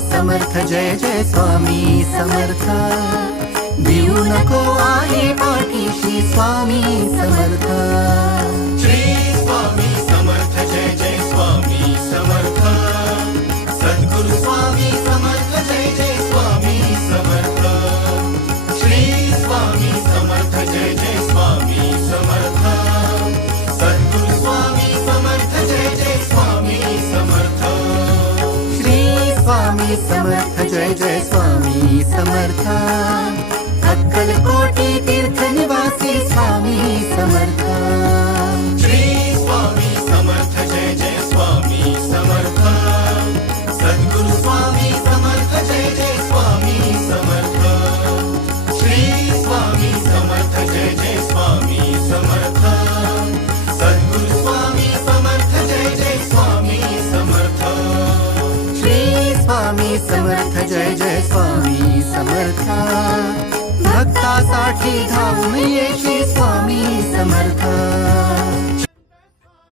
समर्थ जय जय स्वामी समर्थ भिवू नको आहे पाठीशी स्वामी समर्थ श्री स्वामी समर्थ जय जय स्वामी समर्थ सद्गुरु स्वामी समर्थ जय जय स्वामी समर्थ श्री स्वामी समर्थ जय जय स्वामी समर्थ सद्गुरु स्वामी समर्थ जय जय स्वामी समर्थ श्री स्वामी समर्थ जय जय स्वामी समर्थ अक्कलकोटी तीर्थ निवासी स्वामी समर्थ श्री स्वामी समर्थ जय जय स्वामी समर्थ सद्गुरु स्वामी समर्थ जय जय स्वामी समर्थ श्री स्वामी समर्थ जय जय स्वामी समर्थ सद्गुरु स्वामी समर्थ जय जय स्वामी समर्थ श्री स्वामी समर्थ जय जय स्वामी